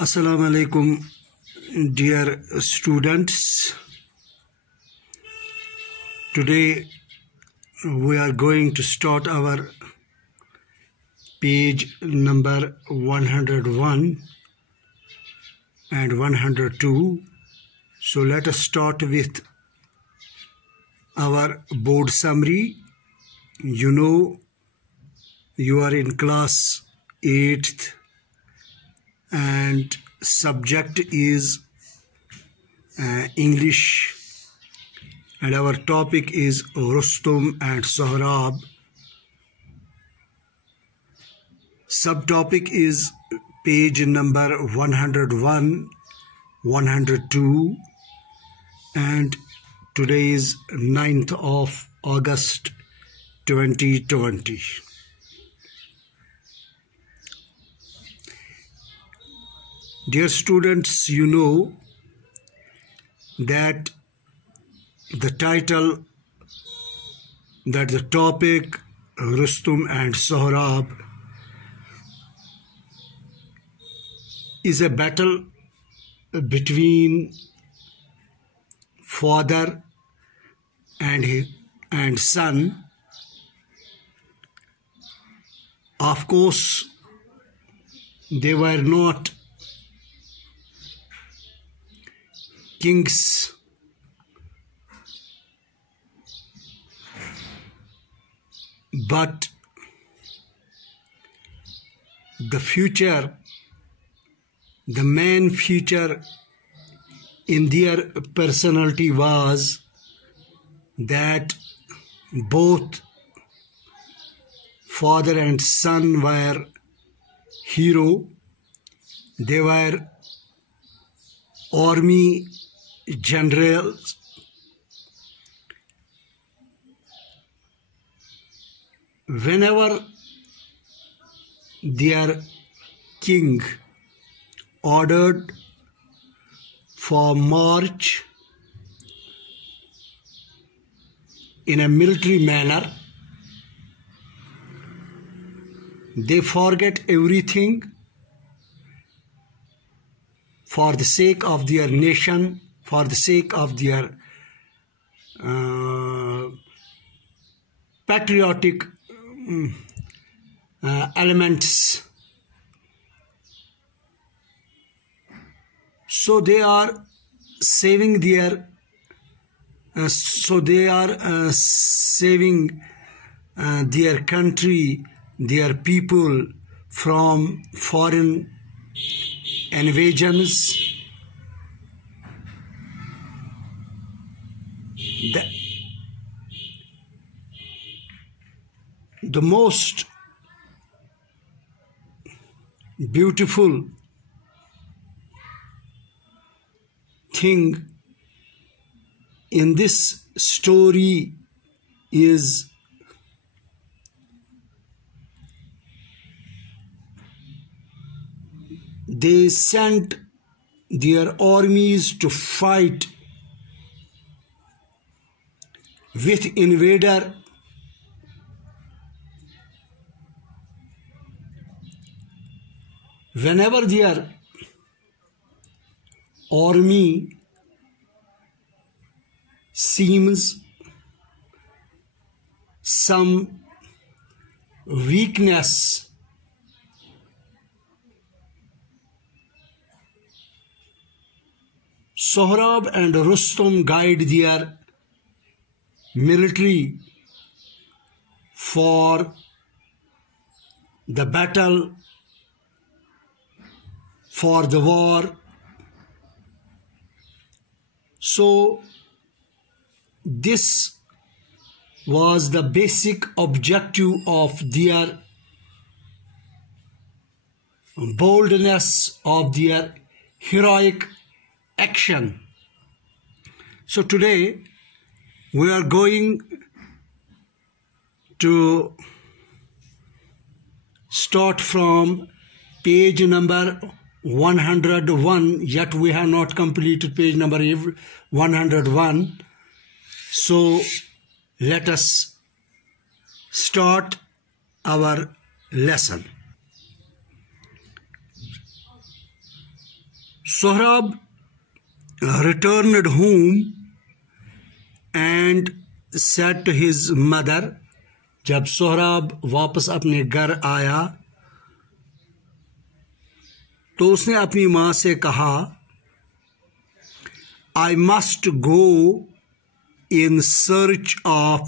Assalamu alaikum, dear students. Today we are going to start our page number 101 and 102. So let us start with our board summary. You know, you are in class 8th and subject is English, and our topic is Rustum and Sohrab. Subtopic is page number 101, 102, and today is 9th of August 2020. Dear students, you know that the title, that the topic Rustum and Sohrab is a battle between father and son. Of course, they were not kings, but the future, the main feature in their personality was that both father and son were hero. They were army generals. Whenever their king ordered for march in a military manner, they forget everything for the sake of their nation, for the sake of their patriotic elements. So they are saving their, saving their country, their people from foreign invasions. The most beautiful thing in this story is they sent their armies to fight with invader. Whenever their army seems some weakness, Sohrab and Rustum guide their military for the battle, for the war. So this was the basic objective of their boldness, of their heroic action. So today we are going to start from page number 101, yet we have not completed page number 101. So let us start our lesson. Sohrab returned home and said to his mother, جب سہراب واپس اپنے گھر آیا تو اس نے اپنی ماں سے کہا I must go in search of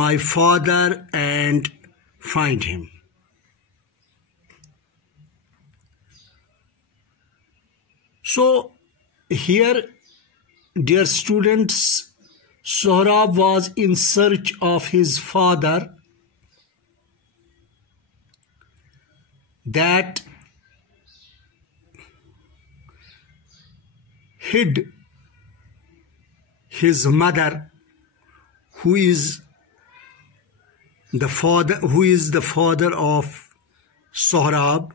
my father and find him. So here, dear students, Sohrab was in search of his father that hid his mother, who is the father of Sohrab.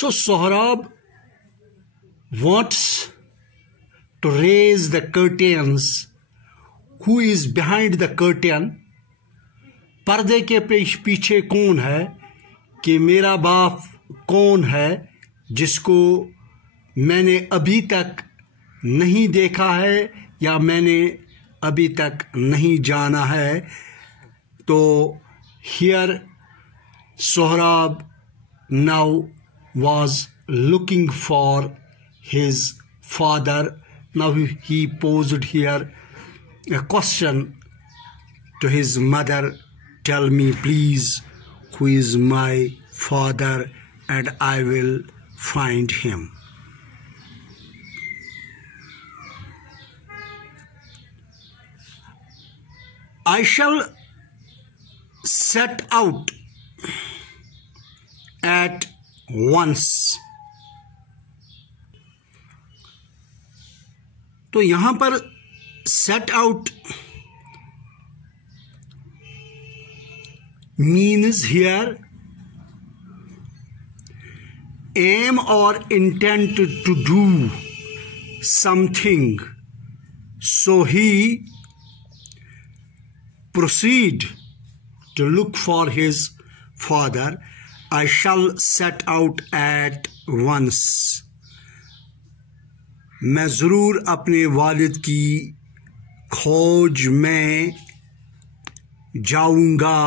So Sohrab wants to raise the curtains. Who is behind the curtain? پردے کے پیچھے کون ہے کہ میرا باپ کون ہے جس کو میں نے ابھی تک نہیں دیکھا ہے یا میں نے ابھی تک نہیں جانا ہے. تو here Sohrab now was looking for his father. Now he posed here a question to his mother, tell me please who is my father and I will find him. I shall set out at once. تو یہاں پر set out means here aim or intend to do something. So he proceed to look for his father. I shall set out at once. میں ضرور اپنے والد کی کھوج میں جاؤں گا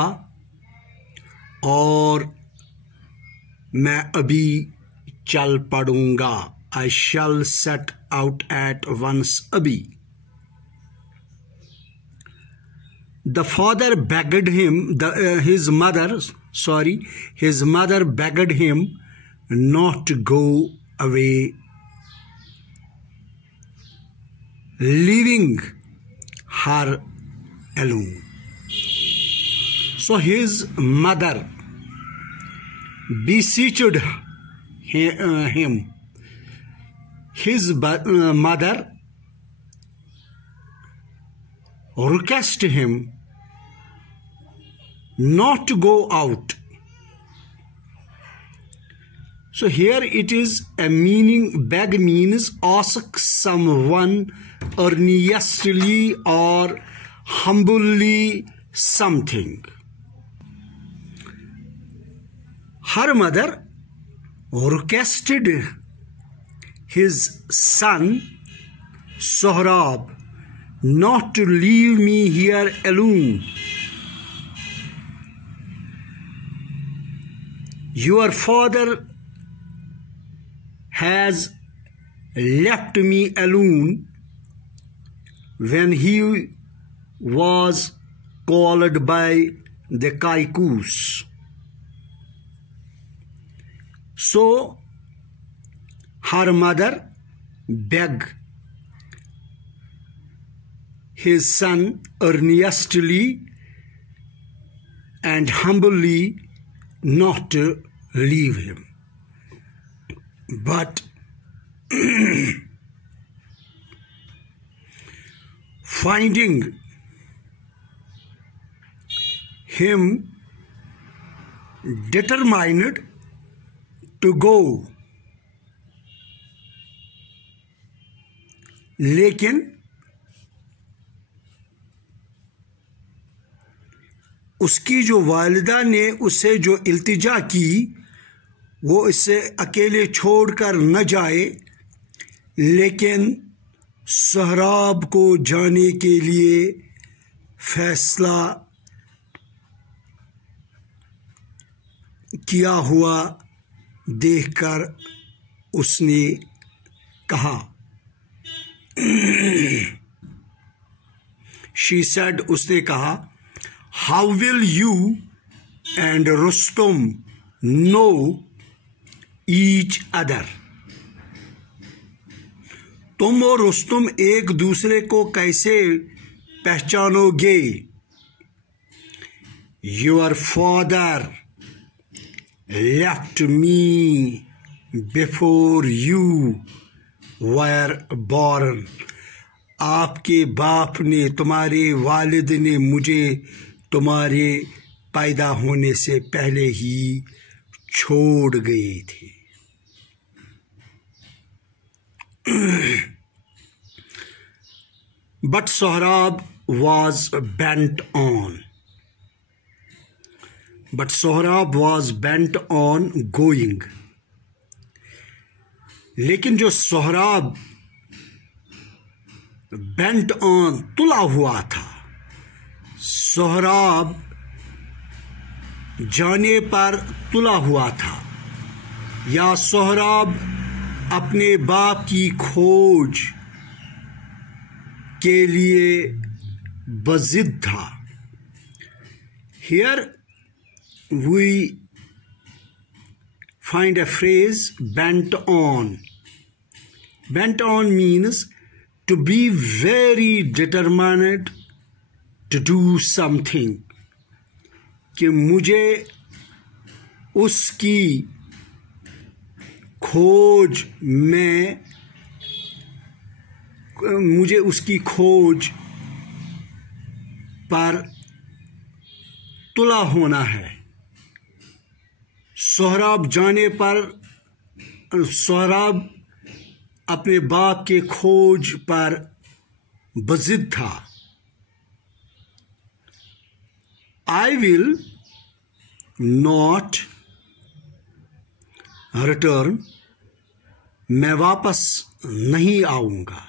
اور میں ابھی چل پڑوں گا. I shall set out at once ابھی. The father begged him, his mother begged him not to go away, leaving her alone. So his mother beseeched him. His mother requested him not to go out. So here it is a meaning, beg means ask someone earnestly or humbly something. Her mother requested his son Sohrab not to leave me here alone. Your father has left me alone when he was called by the Kaikus. So her mother begged his son earnestly and humbly not to leave him. But finding him determined to go, لیکن اس کی جو والدہ نے اسے جو التجا کی वो इसे अकेले छोड़कर न जाए, लेकिन सोहराब को जाने के लिए फैसला किया हुआ देखकर उसने कहा, she said, उसने कहा, how will you and Rustum know each other? तुम और रुस्तुम एक दूसरे को कैसे पहचानोगे? Your father left me before you were born. आपके बाप ने, तुम्हारे वालिद ने मुझे तुम्हारे पैदा होने से पहले ही छोड़ गए थे. But Sohrab was bent on. But Sohrab was bent on going. लेकिन जो सोहराब बेंट ऑन तुला हुआ था, सोहराब जाने पर तुला हुआ था, या सोहराब अपने बाप की खोज के लिए बज़िद था. Here we find a phrase bent on. Bent on means to be very determined to do something. कि मुझे उसकी खोज में, मुझे उसकी खोज पर तुला होना है. सोहराब जाने पर, सोहराब अपने बाप के खोज पर बज़िद था. I will not return. मैं वापस नहीं आऊंगा.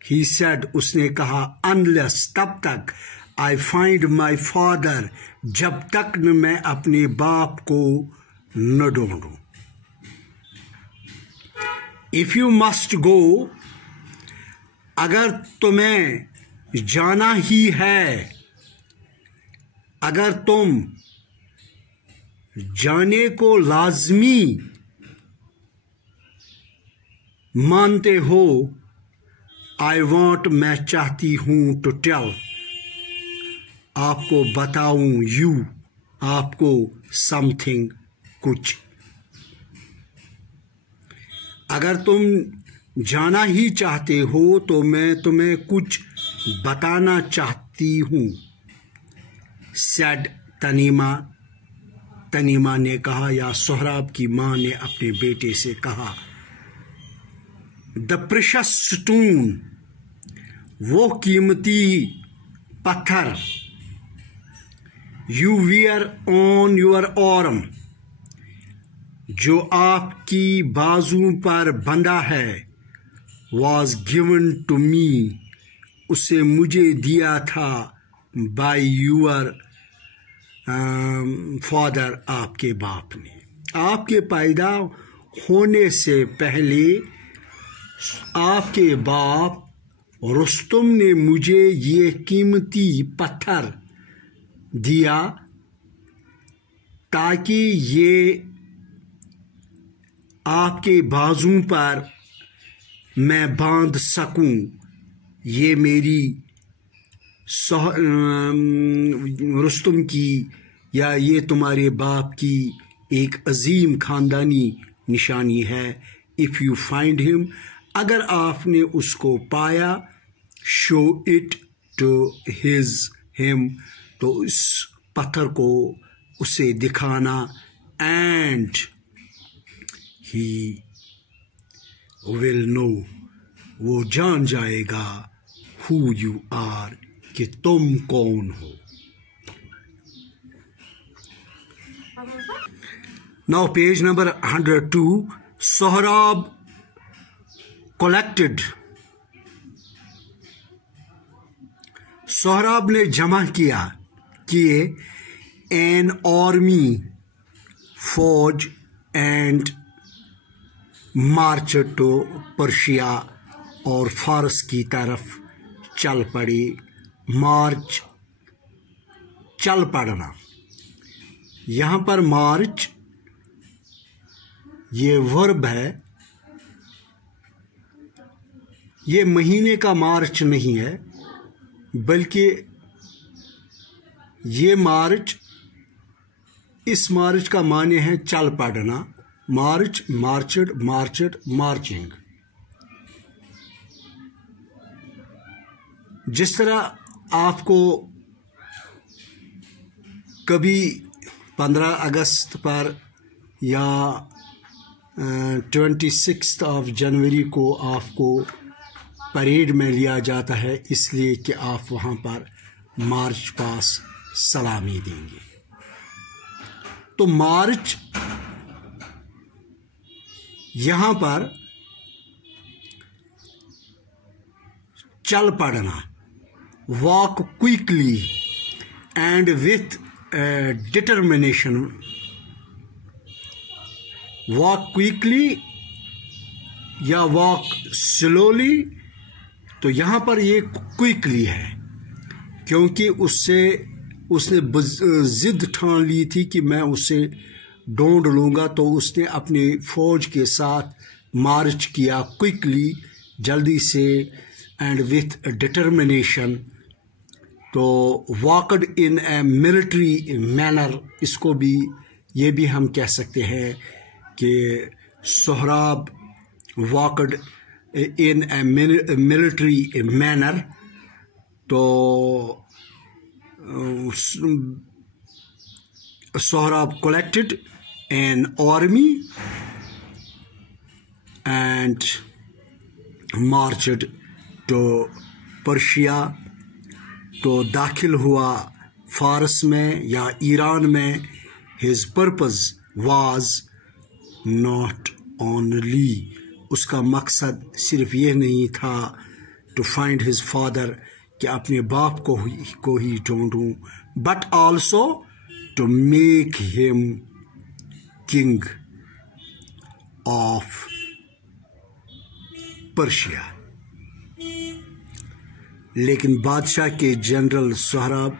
He said, उसने कहा, unless, तब तक, I find my father, जब तक न मैं अपने बाप को न ढूंढूं. If you must go, अगर तुम्हें जाना ही है, अगर तुम जाने को लाजमी मानते हो, I want, मैं चाहती हूं, to tell, आपको बताऊं, you, आपको something, कुछ. अगर तुम जाना ही चाहते हो तो मैं तुम्हें कुछ बताना चाहती हूं. Said तनीमा, तनीमा ने कहा, या सोहराब की मां ने अपने बेटे से कहा. The precious stone, वो कीमती पत्थर, you wear on your arm, जो आपकी बाजू पर बंधा है, was given to me, उसे मुझे दिया था, by your father, आपके बाप ने. आपके पैदा होने से पहले आपके बाप रुस्तुम ने मुझे ये कीमती पत्थर दिया ताकि ये आपके बाजू पर मैं बांध सकूं. ये मेरी रुस्तुम की, या ये तुम्हारे बाप की एक अजीम खानदानी निशानी है. इफ़ यू फाइंड हिम, अगर आपने उसको पाया, शो इट टू हिम, तो इस पत्थर को उसे दिखाना. एंड ही विल नो, वो जान जाएगा, हु यू आर, कि तुम कौन हो. Now page number 102. Sohrab collected. Sohrab ने जमा किए an army फौज and marched to पर्शिया और फारस की तरफ चल पड़ी। मार्च, चल पड़ना। यहाँ पर मार्च ये वर्ब है, ये महीने का मार्च नहीं है, बल्कि ये मार्च, इस मार्च का माने है चल पड़ना। मार्च, मार्चड, मार्चड, मार्चिंग। जिस तरह आपको कभी 15 अगस्त पर या 26 ऑफ जनवरी को आपको परेड में लिया जाता है, इसलिए कि आप वहाँ पर मार्च पास सलामी देंगे। तो मार्च यहाँ पर चल पड़ना, walk quickly and with determination. Walk quickly या वॉक स्लोली, तो यहाँ पर ये क्विकली है, क्योंकि उसने जिद ठान ली थी कि मैं उसे ढूंढ लूँगा, तो उसने अपने फौज के साथ मार्च किया क्विकली, जल्दी से, एंड विथ डिटर्मिनेशन। तो walked in a military manner, इसको भी ये भी हम कह सकते हैं कि Sohrab walked in a military manner. तो Sohrab collected an army and marched to Persia. तो दाखिल हुआ फारस में या ईरान में। his purpose was not only, उसका मकसद सिर्फ ये नहीं था to find his father, कि अपने बाप को ही ढूंढूं, but also to make him king of Persia। लेकिन बादशाह के जनरल सोहराब,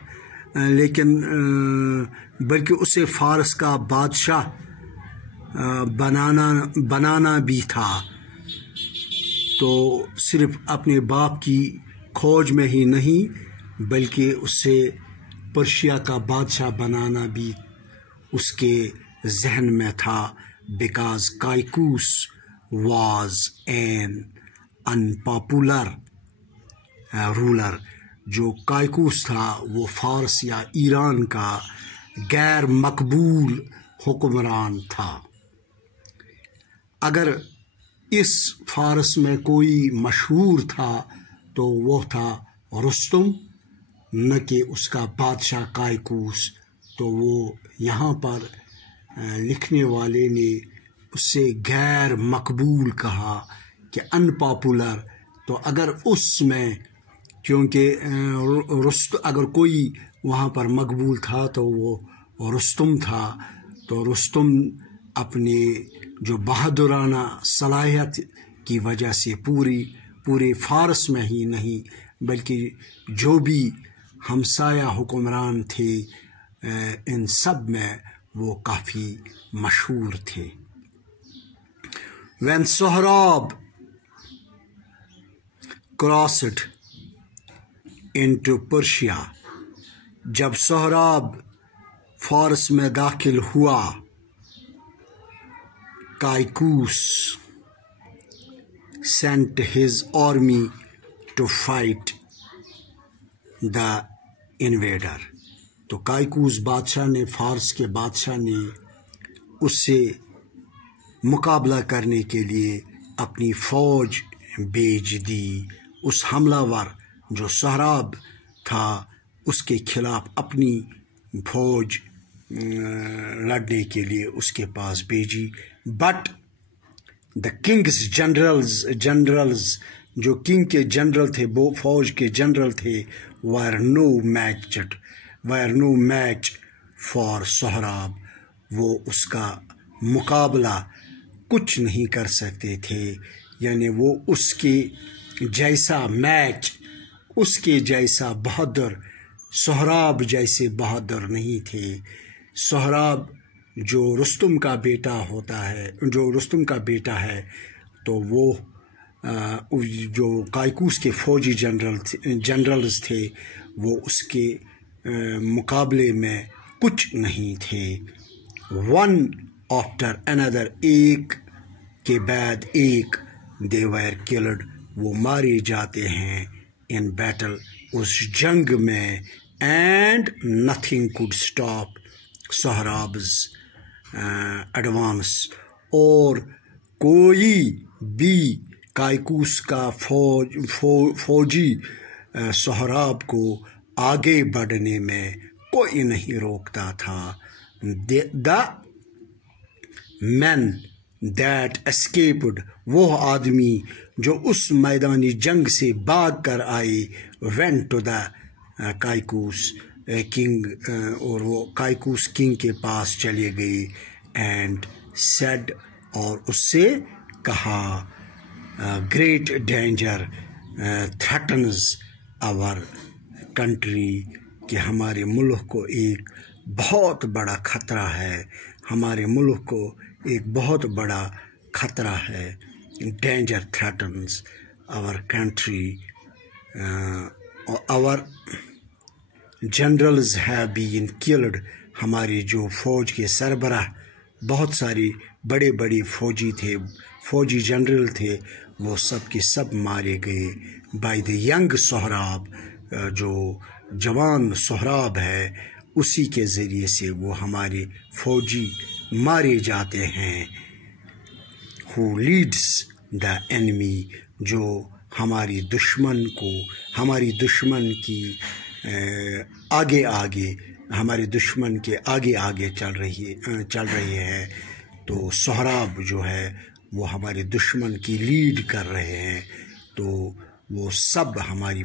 बल्कि उसे फारस का बादशाह बनाना भी था। तो सिर्फ अपने बाप की खोज में ही नहीं, बल्कि उसे पर्शिया का बादशाह बनाना भी उसके जहन में था। Because Kaikaus was an unpopular ruler. जो काइकूस था वो फारस या ईरान का गैर मकबूल हुक्मरान था। अगर इस फारस में कोई मशहूर था तो वो था रुस्तुम, न कि उसका बादशाह काइकूस। तो वो यहाँ पर लिखने वाले ने उससे गैर मकबूल कहा कि अनपॉपुलर। तो अगर उसमें, क्योंकि अगर कोई वहाँ पर मकबूल था तो वो रुस्तुम था। तो रुस्तुम अपने जो बहादुराना सलाहियत की वजह से पूरे फारस में ही नहीं, बल्कि जो भी हमसाया हुक्मरान थे इन सब में वो काफ़ी मशहूर थे। When Sohrab crossed into Persia, जब सोहराब फारस में दाखिल हुआ, काइकूस sent his army to fight the invader। तो काइकूस बादशाह ने, फारस के बादशाह ने उससे मुकाबला करने के लिए अपनी फौज भेज दी। उस हमलावर जो सोहराब था उसके खिलाफ अपनी फौज لڑنے کے لیے اس کے پاس بھیجی. بٹ دا کنگز جنرلز جو کنگ کے جنرل تھے، وہ فوج کے جنرل تھے، wire no match for Sohrab. وہ اس کا مقابلہ کچھ نہیں کر سکتے تھے، یعنی وہ اس کے جیسا میچ، اس کے جیسا بہادر، سہراب جیسے بہادر نہیں تھے. سہراب جو رستم کا بیٹا ہے تو وہ جو کائکوس کے فوجی جنرلز تھے وہ اس کے مقابلے میں کچھ نہیں تھے. ون آفٹر اندر، ایک کے بعد ایک، دے ویر کلڈ، وہ مارے جاتے ہیں ان بیٹل، اس جنگ میں. And nothing could stop Sohrab's advance, اور کوئی بھی کائکوس کا فوجی سہراب کو آگے بڑھنے میں کوئی نہیں روکتا تھا. دا مین دیٹ اسکیپڈ، وہ آدمی جو اس میدانی جنگ سے بھاگ کر آئے، وینٹ ٹو دا کائکوس کنگ، اور وہ کائکوس کنگ کے پاس چلے گئے. اینڈ سیڈ، اور اس سے کہا، great danger threatens our country, کہ ہمارے ملک کو ایک بہت بڑا خطرہ ہے، ہمارے ملک کو ایک بہت بڑا خطرہ ہے. Danger threatens our country, our generals have been killed, ہمارے جو فوج کے سربراہ بہت ساری بڑے فوجی جنرل تھے، وہ سب کے سب مارے گئے. بائی دا ینگ سہراب، جو جوان سہراب ہے، اسی کے ذریعے سے وہ ہمارے فوجی مارے جاتے ہیں. ہو لیڈس دا انیمی، جو ہماری دشمن کی ہمارے دشمن کے آگے چل رہی ہے. تو سہراب جو ہے وہ ہمارے دشمن کی لیڈ کر رہے ہیں. تو وہ سب ہماری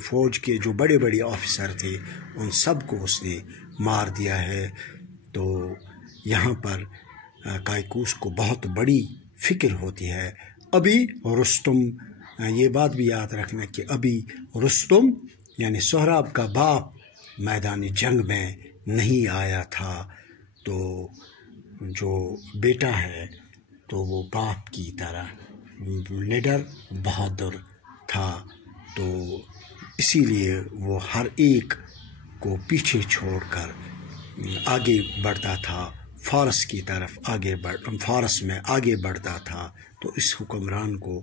فوج کے جو بڑے آفیسر تھے، ان سب کو اس نے مار دیا ہے. تو یہاں پر کائکوس کو بہت بڑی فکر ہوتی ہے. ابھی رستم، یہ بات بھی یاد رکھنا کہ ابھی رستم یعنی سہراب کا باپ میدانی جنگ میں نہیں آیا تھا. تو جو بیٹا ہے تو وہ باپ کی طرح لیڈر، بہادر تھا. تو اسی لیے وہ ہر ایک کو پیچھے چھوڑ کر آگے بڑھتا تھا، فارس کی طرف فارس میں آگے بڑھتا تھا. تو اس حکمران کو،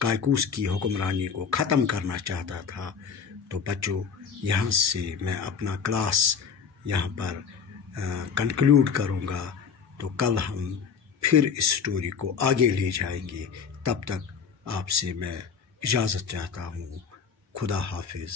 کائکوس کی حکمرانی کو ختم کرنا چاہتا تھا. تو بچوں، یہاں سے میں اپنا کلاس یہاں پر کنکلوڈ کروں گا. تو کل ہم پھر اس سٹوری کو آگے لے جائیں گے. تب تک آپ سے میں اجازت چاہتا ہوں. خدا حافظ.